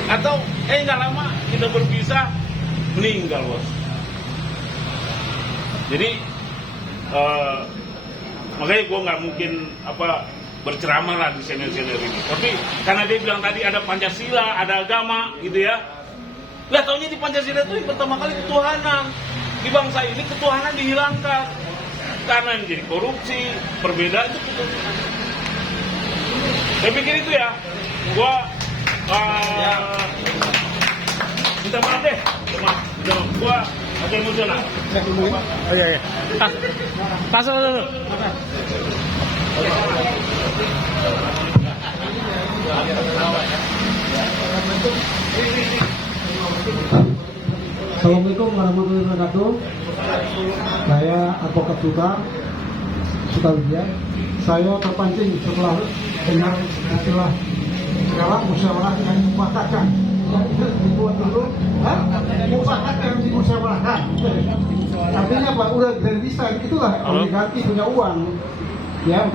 Atau nggak lama kita berpisah, meninggal bos. Jadi makanya gue nggak mungkin berceramah lah di senior-senior ini. Tapi karena dia bilang tadi ada Pancasila, ada agama gitu ya. Lah taunya di Pancasila itu pertama kali ketuhanan. Di bangsa ini ketuhanan dihilangkan. Karena yang jadi korupsi, perbedaan itu ketuhanan. Saya pikir itu ya. Gua minta maaf deh. Gua Oke, muncul lah. Oh iya, iya. Pasok dulu. Assalamualaikum warahmatullahi wabarakatuh. Saya advokat Sukawijaya. Saya terpancing setelah dengar istilah dalam musyawarah yang mufakat dibuat dulu, mufakat yang dimusyawarahkan. Artinya apa? Udah bisa, itulah oligarki punya uang, ya.